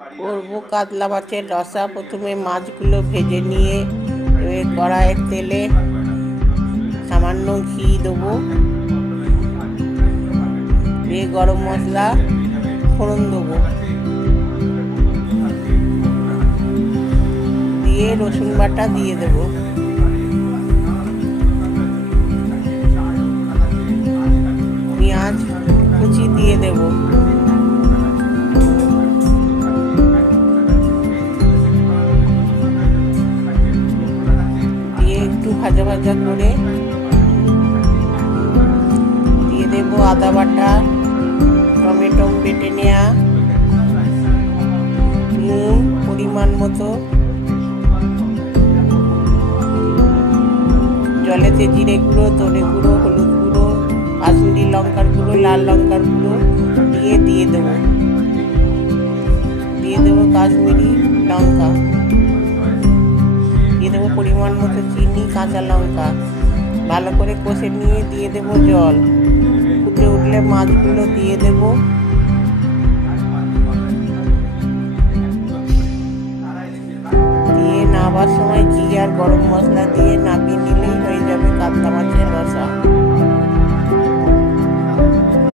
করবো কাতলা মাছের রসা। প্রথমে মাছগুলো ভেজে নিয়ে কড়াইয়ের তেলে সামান্য ঘি দেবো, দিয়ে গরম মশলা ফোড়ন দেবো, দিয়ে রসুন বাটা দিয়ে দেবো, পেঁয়াজ কুচি দিয়ে দেবো, দিয়ে একটু ভাজা ভাজা করে দিয়ে দেবো আদা বাটা, টমেটো বেটে নেওয়া, নুন পরিমাণ মতো, জলেতে জিরে গুঁড়ো, ধনে গুঁড়ো, হলুদ গুঁড়ো, কাশ্মীরি লঙ্কার গুঁড়ো, লাল লঙ্কার গুঁড়ো দিয়ে দেবো, কাশ্মীরি লঙ্কা দিয়ে দেবো, পরিমাণ মতো চিনি, কাঁচা লঙ্কা, ভালো করে কষে নিয়ে দিয়ে দেবো জল। ফুটে উঠলে মাছগুলো দিয়ে দেবো, দিয়ে নামাবার সময় জিরে আর গরম মশলা দিয়ে নামিয়ে নিলেই হয়ে যাবে কাতলা মাছের রসা।